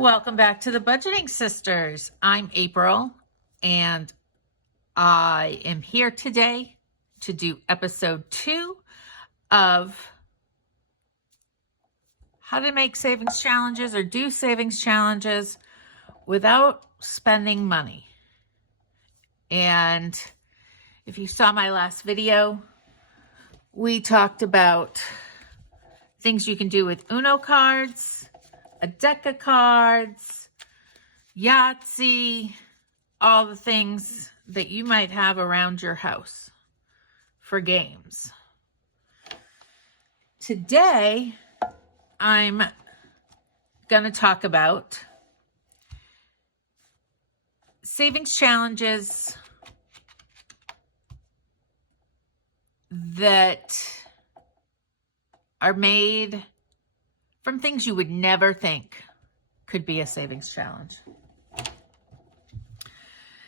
Welcome back to the Budgeting Sisters. I'm April, and I am here today to do episode 2 of how to make savings challenges or do savings challenges without spending money. And if you saw my last video, we talked about things you can do with Uno cards, a deck of cards, Yahtzee, all the things that you might have around your house for games. Today, I'm going to talk about savings challenges that are made from things you would never think could be a savings challenge.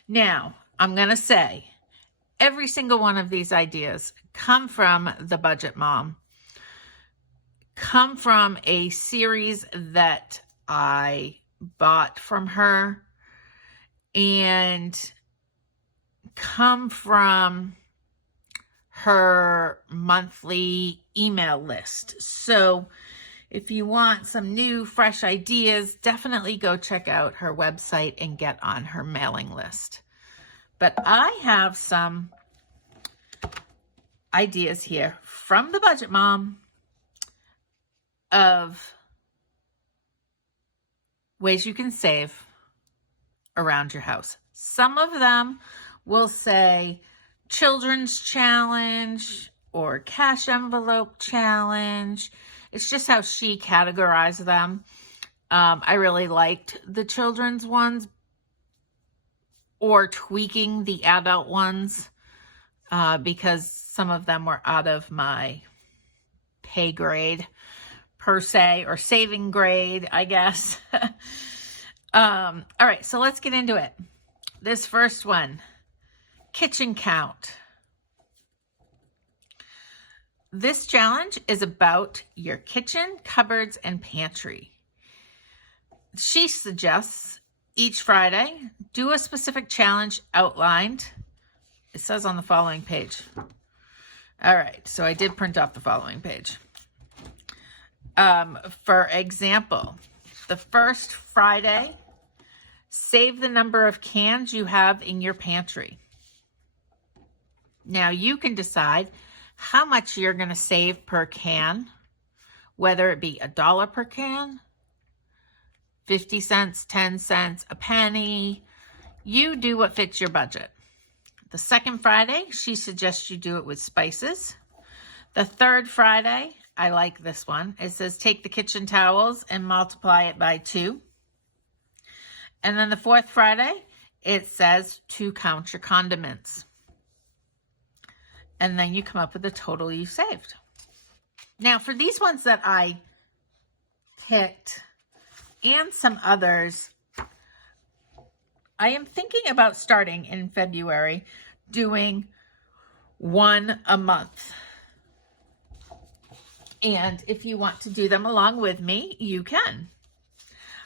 Now, I'm going to say every single one of these ideas come from the Budget Mom, come from a series that I bought from her, and come from her monthly email list. So if you want some new, fresh ideas, definitely go check out her website and get on her mailing list. But I have some ideas here from the Budget Mom of ways you can save around your house. Some of them will say children's challenge or cash envelope challenge. It's just how she categorized them. I really liked the children's ones or tweaking the adult ones because some of them were out of my pay grade per se, or saving grade, I guess. All right, so let's get into it. This first one, kitchen count. This challenge is about your kitchen, cupboards, and pantry. She suggests each Friday, do a specific challenge outlined. It says on the following page. All right, so I did print off the following page. For example, the first Friday, save the number of cans you have in your pantry. Now you can decide how much you're going to save per can, whether it be $1 per can, 50 cents, 10 cents, a penny. You do what fits your budget. The second Friday, she suggests you do it with spices. The third Friday, I like this one. It says take the kitchen towels and multiply it by 2. And then the fourth Friday, it says to count your condiments. And then you come up with the total you saved. Now, for these ones that I picked and some others, I am thinking about starting in February doing one a month. And if you want to do them along with me, you can.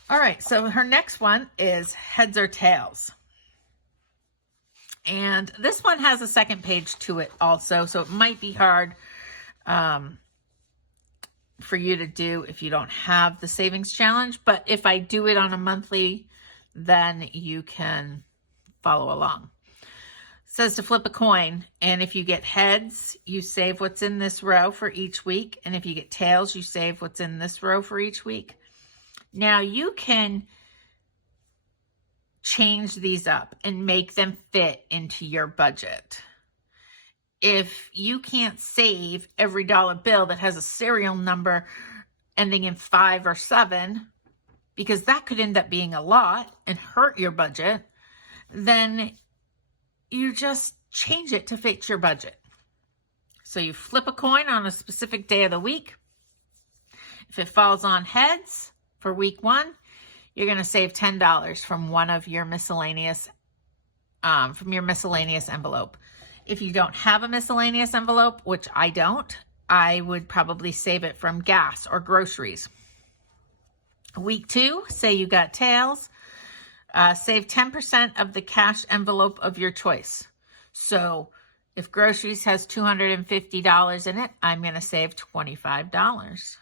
All right, so her next one is heads or tails. And this one has a second page to it also, so it might be hard for you to do if you don't have the savings challenge. But if I do it on a monthly, then you can follow along. It says to flip a coin, and if you get heads, you save what's in this row for each week. And if you get tails, you save what's in this row for each week. Now you can change these up and make them fit into your budget. If you can't save every dollar bill that has a serial number ending in 5 or 7, because that could end up being a lot and hurt your budget, then you just change it to fit your budget. So you flip a coin on a specific day of the week. If it falls on heads for week 1, you're going to save $10 from one of your miscellaneous, envelope. If you don't have a miscellaneous envelope, which I don't, I would probably save it from gas or groceries. Week 2, say you got tails, save 10% of the cash envelope of your choice. So if groceries has $250 in it, I'm going to save $25.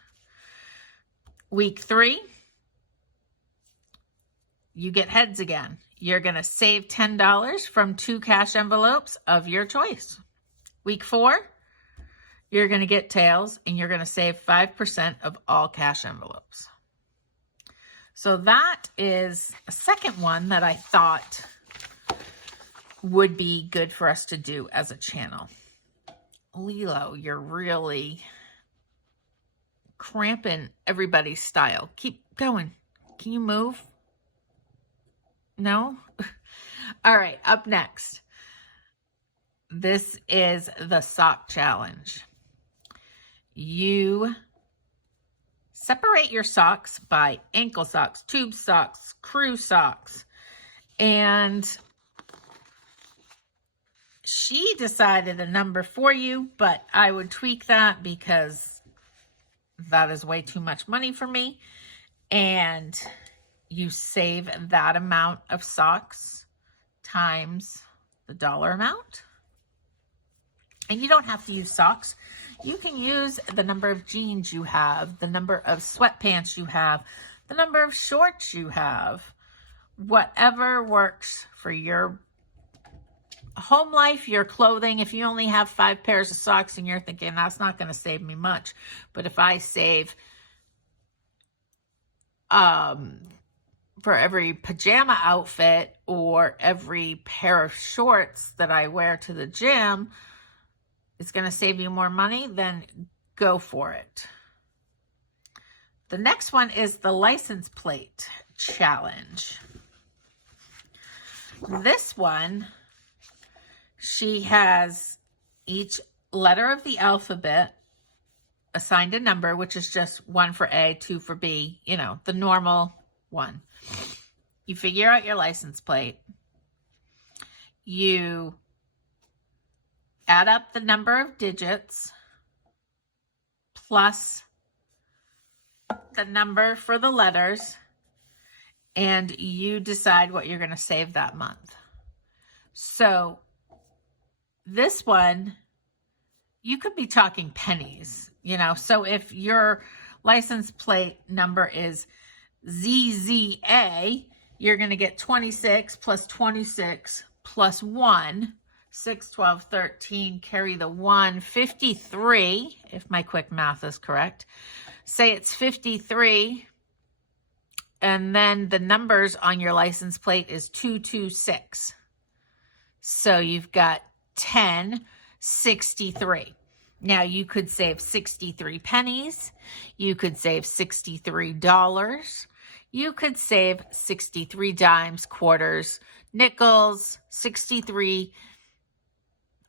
Week 3, you get heads again. You're going to save $10 from 2 cash envelopes of your choice. Week 4, you're going to get tails and you're going to save 5% of all cash envelopes. So that is a second one that I thought would be good for us to do as a channel. Lilo, you're really cramping everybody's style. Keep going. Can you move? No? All right, up next. This is the sock challenge. You separate your socks by ankle socks, tube socks, crew socks. And she decided a number for you, but I would tweak that because that is way too much money for me. And you save that amount of socks times the dollar amount. And you don't have to use socks. You can use the number of jeans you have, the number of sweatpants you have, the number of shorts you have, whatever works for your home life, your clothing. If you only have 5 pairs of socks and you're thinking that's not going to save me much, but if I save for every pajama outfit or every pair of shorts that I wear to the gym, it's going to save you more money, then go for it. The next one is the license plate challenge. This one, she has each letter of the alphabet assigned a number, which is just 1 for A, 2 for B, you know, the normal one. You figure out your license plate. You add up the number of digits plus the number for the letters, and you decide what you're going to save that month. So this one, you could be talking pennies, you know. So if your license plate number is ZZA, you're going to get 26 plus 26 plus 1. 6, 12, 13, carry the 1, 53, if my quick math is correct. Say it's 53, and then the numbers on your license plate is 226. So you've got 1063. Now you could save 63 pennies. You could save $63. You could save 63 dimes, quarters, nickels, 63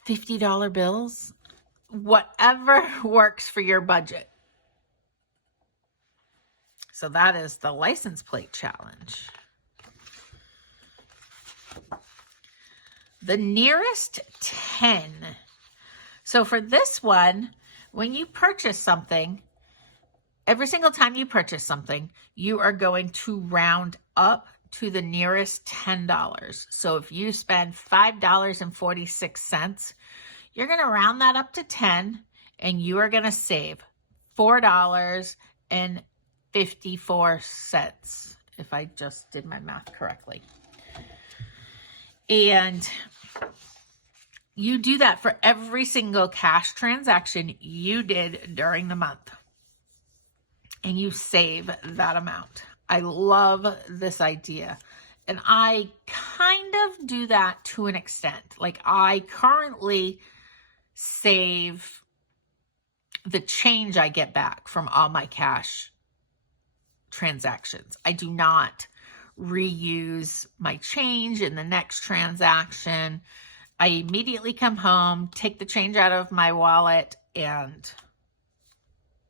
$50 bills, whatever works for your budget. So that is the license plate challenge. The nearest 10. So for this one, when you purchase something, every single time you purchase something, you are going to round up to the nearest $10. So if you spend $5.46, you're going to round that up to 10, and you are going to save $4.54, if I just did my math correctly. And you do that for every single cash transaction you did during the month, and you save that amount. I love this idea. And I kind of do that to an extent. Like, I currently save the change I get back from all my cash transactions. I do not reuse my change in the next transaction. I immediately come home, take the change out of my wallet, and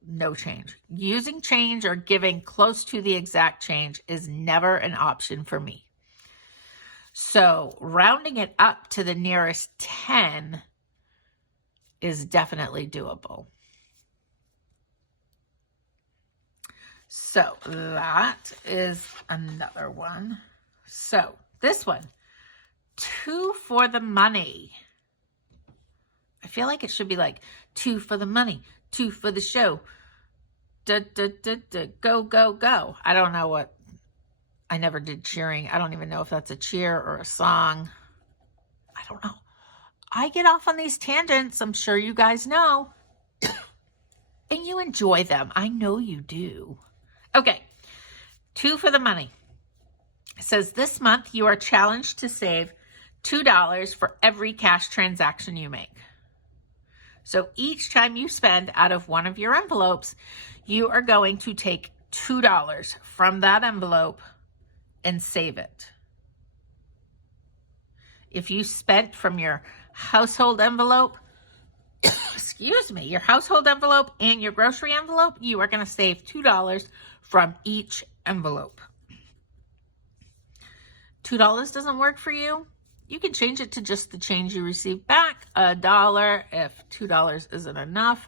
no change. Using change or giving close to the exact change is never an option for me. So rounding it up to the nearest 10 is definitely doable. So that is another one. So this one, 2 for the money. I feel like it should be like 2 for the money, 2 for the show. Da, da, da, da, go, go, go. I don't know what, I never did cheering. I don't even know if that's a cheer or a song. I don't know. I get off on these tangents. I'm sure you guys know. And you enjoy them. I know you do. Okay. 2 for the money. It says this month you are challenged to save $2 for every cash transaction you make. So each time you spend out of one of your envelopes, you are going to take $2 from that envelope and save it. If you spent from your household envelope, excuse me, your household envelope and your grocery envelope, you are going to save $2 from each envelope. $2 doesn't work for you? You can change it to just the change you receive back, $1. If $2 isn't enough,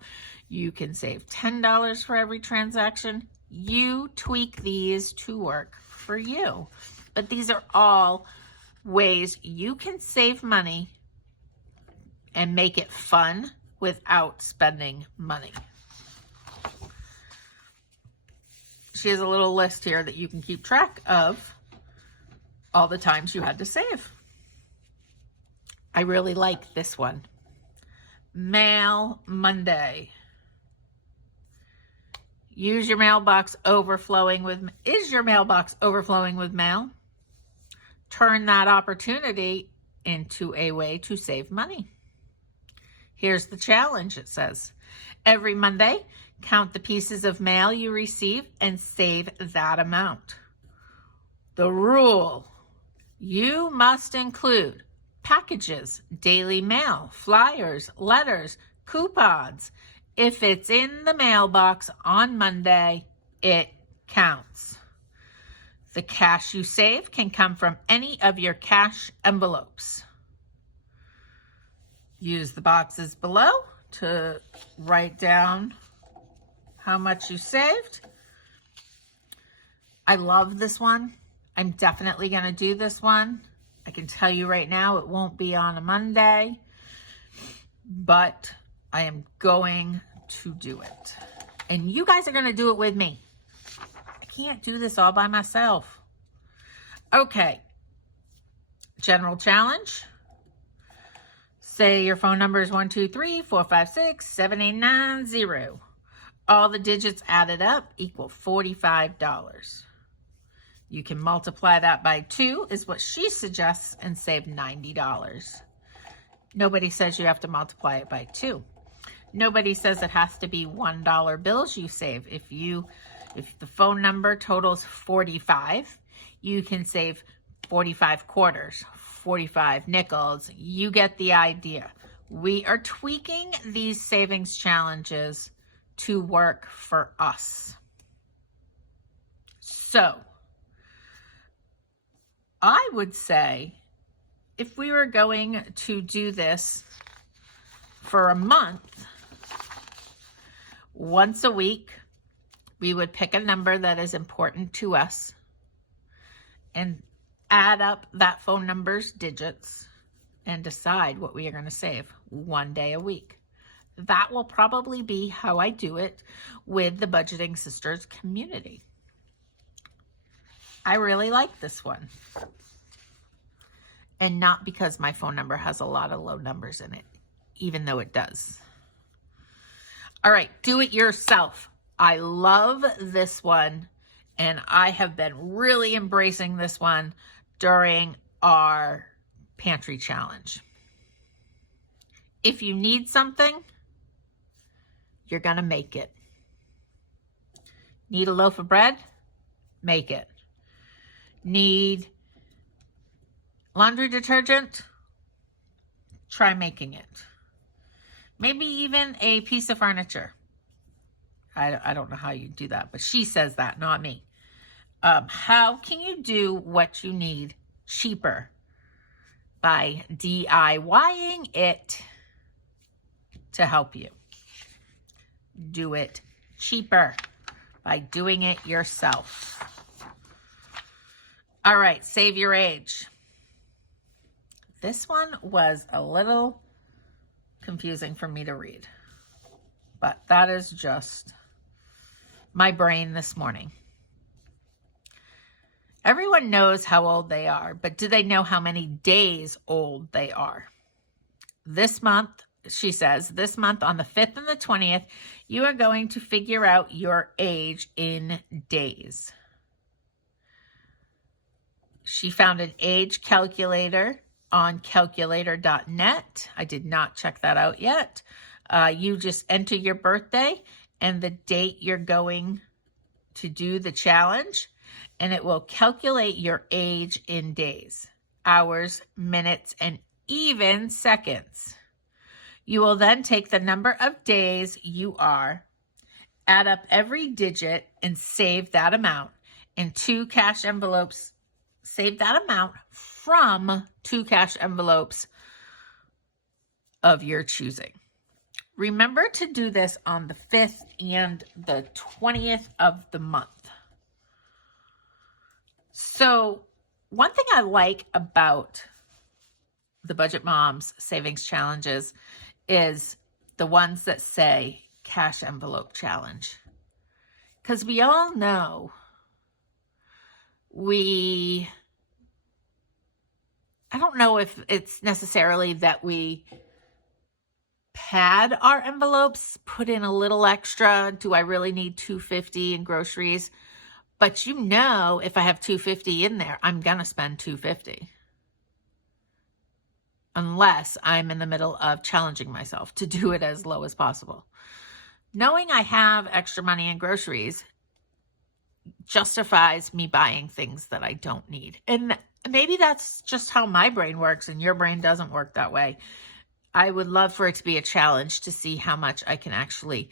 you can save $10 for every transaction. You tweak these to work for you. But these are all ways you can save money and make it fun without spending money. She has a little list here that you can keep track of all the times you had to save. I really like this one. Mail Monday. Is your mailbox overflowing with mail? Turn that opportunity into a way to save money. Here's the challenge, it says. Every Monday, count the pieces of mail you receive and save that amount. The rule: you must include packages, daily mail, flyers, letters, coupons. If it's in the mailbox on Monday, it counts. The cash you save can come from any of your cash envelopes. Use the boxes below to write down how much you saved. I love this one. I'm definitely going to do this one. I can tell you right now, it won't be on a Monday, but I am going to do it. And you guys are going to do it with me. I can't do this all by myself. Okay. General challenge. Say your phone number is 123-456-7890. All the digits added up equal $45. You can multiply that by 2 is what she suggests and save $90. Nobody says you have to multiply it by 2. Nobody says it has to be $1 bills you save. If the phone number totals 45, you can save 45 quarters, 45 nickels. You get the idea. We are tweaking these savings challenges to work for us. So, I would say if we were going to do this for a month, once a week, we would pick a number that is important to us and add up that phone number's digits and decide what we are going to save one day a week. That will probably be how I do it with the Budgeting Sisters community. I really like this one. And not because my phone number has a lot of low numbers in it, even though it does. All right, do it yourself. I love this one, and I have been really embracing this one during our pantry challenge. If you need something, you're going to make it. Need a loaf of bread? Make it. Need laundry detergent? Try making it. Maybe even a piece of furniture. I don't know how you do that, but she says that, not me. How can you do what you need cheaper? By DIYing it to help you. Do it cheaper by doing it yourself. All right, save your age. This one was a little confusing for me to read, but that is just my brain this morning. Everyone knows how old they are, but do they know how many days old they are? This month, she says, this month on the 5th and the 20th, you are going to figure out your age in days. She found an age calculator on calculator.net. I did not check that out yet. You just enter your birthday and the date you're going to do the challenge, and it will calculate your age in days, hours, minutes, and even seconds. You will then take the number of days you are, add up every digit, and save that amount in 2 cash envelopes. Save that amount from 2 cash envelopes of your choosing. Remember to do this on the 5th and the 20th of the month. So one thing I like about the Budget Moms Savings Challenges is the ones that say cash envelope challenge. Because we all know I don't know if it's necessarily that we pad our envelopes, put in a little extra. Do I really need $2.50 in groceries? But you know, if I have $2.50 in there, I'm going to spend $2.50. Unless I'm in the middle of challenging myself to do it as low as possible. Knowing I have extra money in groceries justifies me buying things that I don't need. And maybe that's just how my brain works and your brain doesn't work that way. I would love for it to be a challenge to see how much I can actually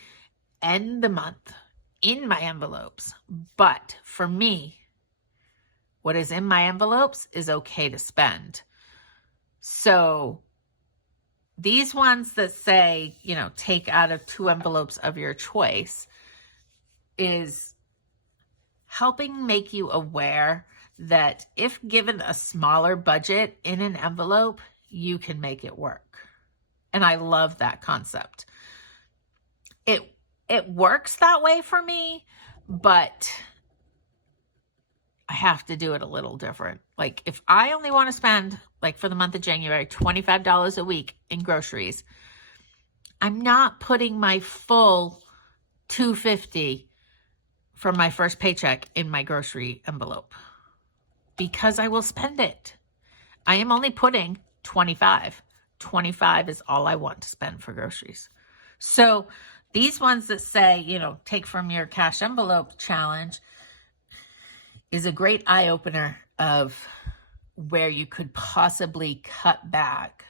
end the month in my envelopes. But for me, what is in my envelopes is okay to spend. So these ones that say, take out of 2 envelopes of your choice is helping make you aware that if given a smaller budget in an envelope, you can make it work. And I love that concept. It works that way for me, but I have to do it a little different. Like if I only want to spend, like for the month of January, $25 a week in groceries, I'm not putting my full $2.50 from my first paycheck in my grocery envelope because I will spend it. I am only putting $25. $25 is all I want to spend for groceries. So these ones that say, take from your cash envelope challenge is a great eye opener of where you could possibly cut back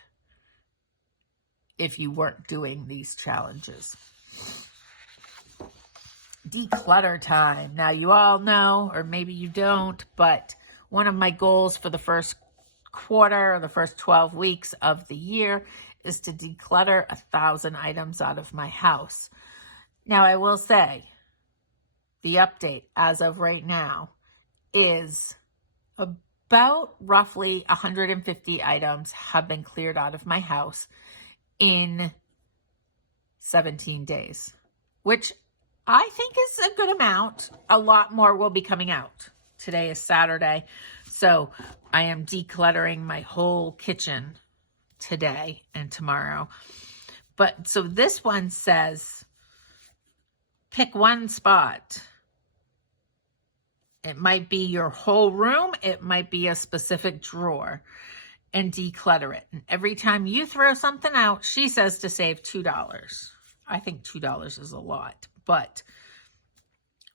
if you weren't doing these challenges. Declutter time. Now you all know, or maybe you don't, but one of my goals for the first quarter or the first 12 weeks of the year is to declutter 1,000 items out of my house. Now I will say the update as of right now is about roughly 150 items have been cleared out of my house in 17 days, which I think is a good amount. A lot more will be coming out. Today is Saturday, so I am decluttering my whole kitchen today and tomorrow. But so this one says, pick one spot. It might be your whole room. It might be a specific drawer, and declutter it. And every time you throw something out, she says to save $2. I think $2 is a lot, but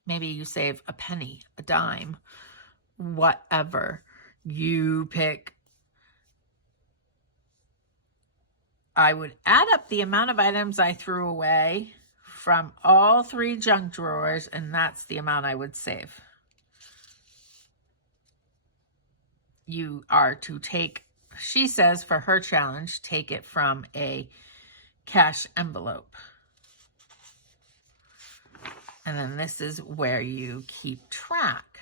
maybe you save a penny, a dime, whatever you pick. I would add up the amount of items I threw away from all 3 junk drawers, and that's the amount I would save. You are to take, she says for her challenge, take it from a cash envelope. And then this is where you keep track.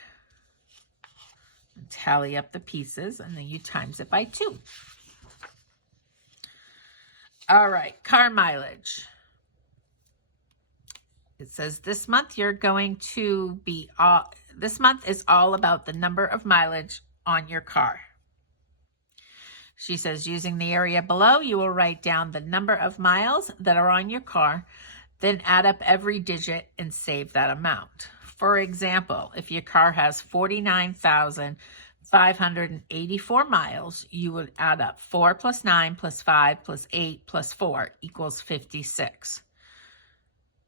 Tally up the pieces, and then you times it by 2. All right, car mileage. It says this month you're going to be, this month is all about the number of mileage on your car. She says, using the area below, you will write down the number of miles that are on your car, then add up every digit and save that amount. For example, if your car has 49,584 miles, you would add up 4 plus 9 plus 5 plus 8 plus 4 equals 56.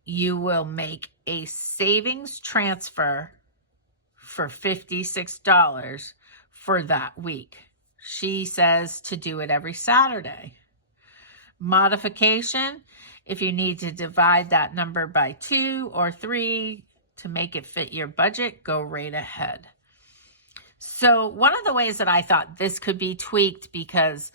You will make a savings transfer for $56 for that week. She says to do it every Saturday. Modification, if you need to divide that number by 2 or 3 to make it fit your budget, go right ahead. So one of the ways that I thought this could be tweaked, because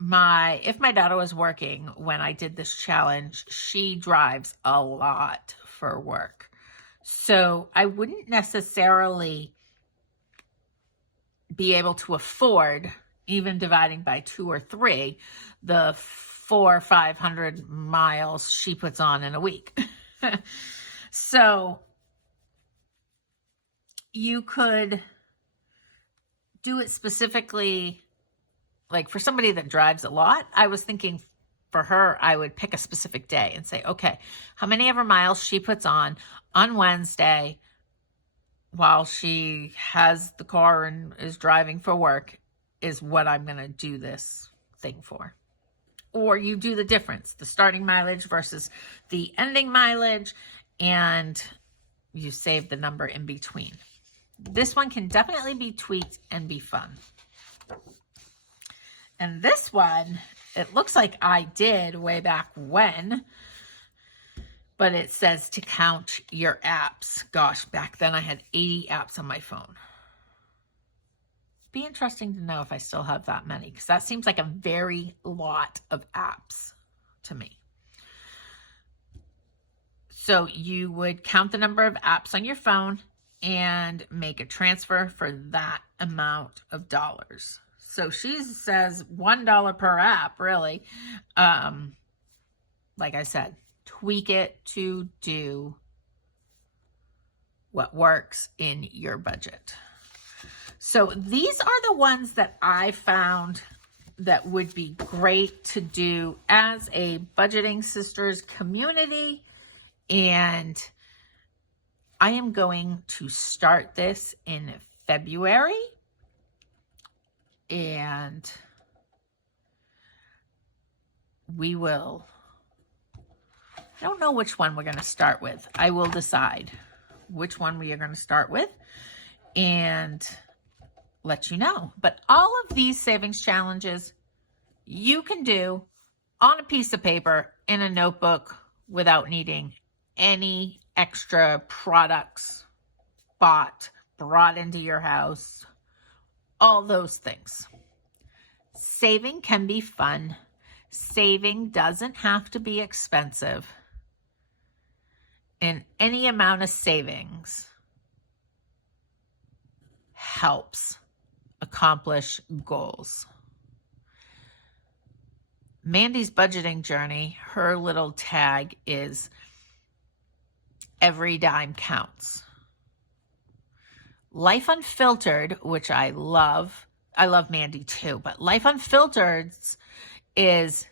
if my daughter was working when I did this challenge, she drives a lot for work. So I wouldn't necessarily be able to afford, even dividing by 2 or 3, the 400 or 500 miles she puts on in a week. So you could do it specifically, like for somebody that drives a lot. I was thinking for her, I would pick a specific day and say, okay, how many of her miles she puts on Wednesday while she has the car and is driving for work is what I'm going to do this thing for. Or you do the difference, the starting mileage versus the ending mileage, and you save the number in between. This one can definitely be tweaked and be fun. And this one, it looks like I did way back when, but it says to count your apps. Gosh, back then I had 80 apps on my phone. Be interesting to know if I still have that many, because that seems like a very lot of apps to me. So you would count the number of apps on your phone and make a transfer for that amount of dollars. So she says $1 per app, really. Like I said, tweak it to do what works in your budget. So these are the ones that I found that would be great to do as a Budgeting Sisters community. And I am going to start this in February. And we will, I don't know which one we're going to start with. I will decide which one we are going to start with and let you know. But all of these savings challenges you can do on a piece of paper in a notebook without needing any extra products brought into your house. All those things. Saving can be fun. Saving doesn't have to be expensive. And any amount of savings helps accomplish goals. Mandy's budgeting journey, her little tag is every dime counts. Life Unfiltered, which I love Mandy too, but Life Unfiltered is,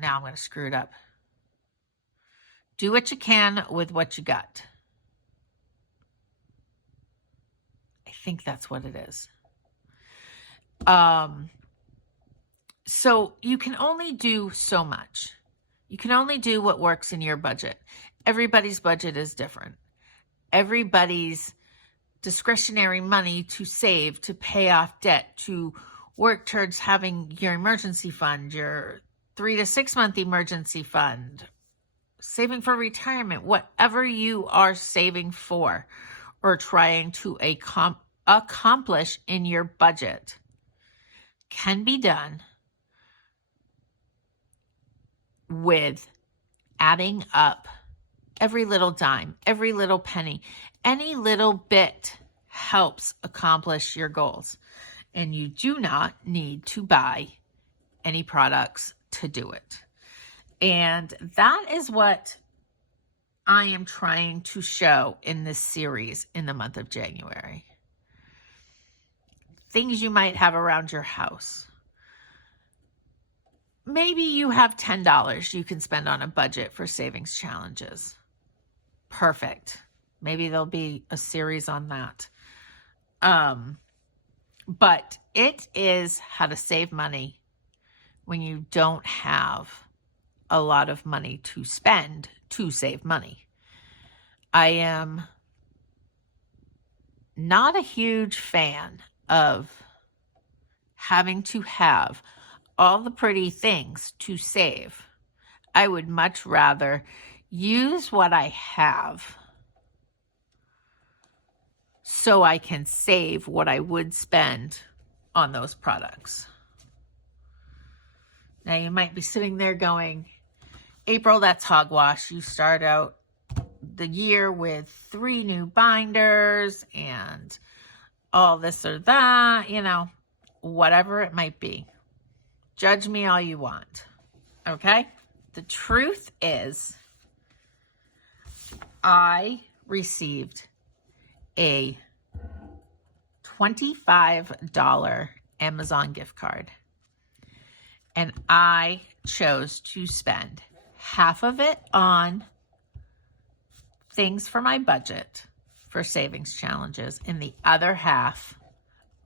now I'm going to screw it up. Do what you can with what you got. I think that's what it is. So you can only do so much. You can only do what works in your budget. Everybody's budget is different. Everybody's discretionary money to save, to pay off debt, to work towards having your emergency fund, your 3 to 6 month emergency fund, saving for retirement, whatever you are saving for or trying to accomplish in your budget can be done with adding up Every little dime, every little penny, any little bit helps accomplish your goals. And you do not need to buy any products to do it. And that is what I am trying to show in this series in the month of January. Things you might have around your house. Maybe you have $10 you can spend on a budget for savings challenges. Perfect. Maybe there'll be a series on that. But it is how to save money when you don't have a lot of money to spend to save money. I am not a huge fan of having to have all the pretty things to save. I would much rather use what I have so I can save what I would spend on those products. Now you might be sitting there going, April, that's hogwash. You start out the year with 3 new binders and all this or that, whatever it might be. Judge me all you want, okay? The truth is, I received a $25 Amazon gift card, and I chose to spend half of it on things for my budget for savings challenges and the other half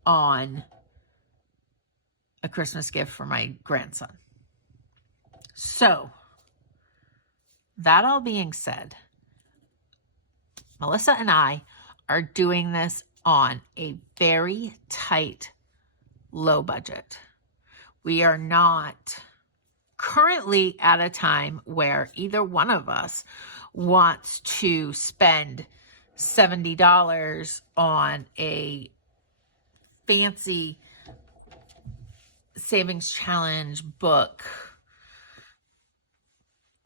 on a Christmas gift for my grandson. So, that all being said, Melissa and I are doing this on a very tight, low budget. We are not currently at a time where either one of us wants to spend $70 on a fancy savings challenge book,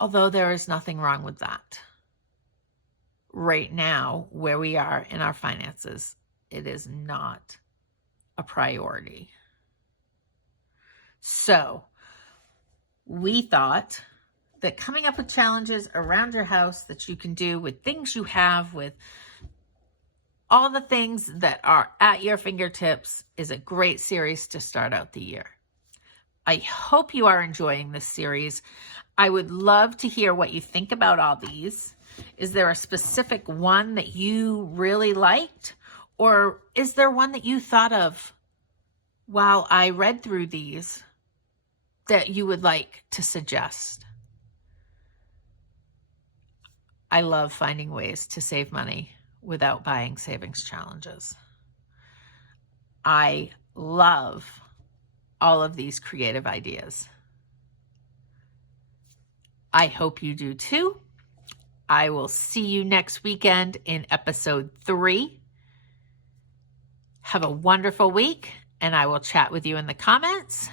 although there is nothing wrong with that. Right now, where we are in our finances, it is not a priority. So, we thought that coming up with challenges around your house that you can do with things you have, with all the things that are at your fingertips, is a great series to start out the year. I hope you are enjoying this series. I would love to hear what you think about all these. Is there a specific one that you really liked? Or is there one that you thought of while I read through these that you would like to suggest? I love finding ways to save money without buying savings challenges. I love all of these creative ideas. I hope you do too. I will see you next weekend in episode 3. Have a wonderful week, and I will chat with you in the comments.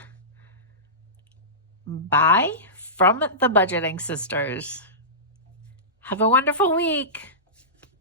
Bye from the Budgeting Sisters. Have a wonderful week.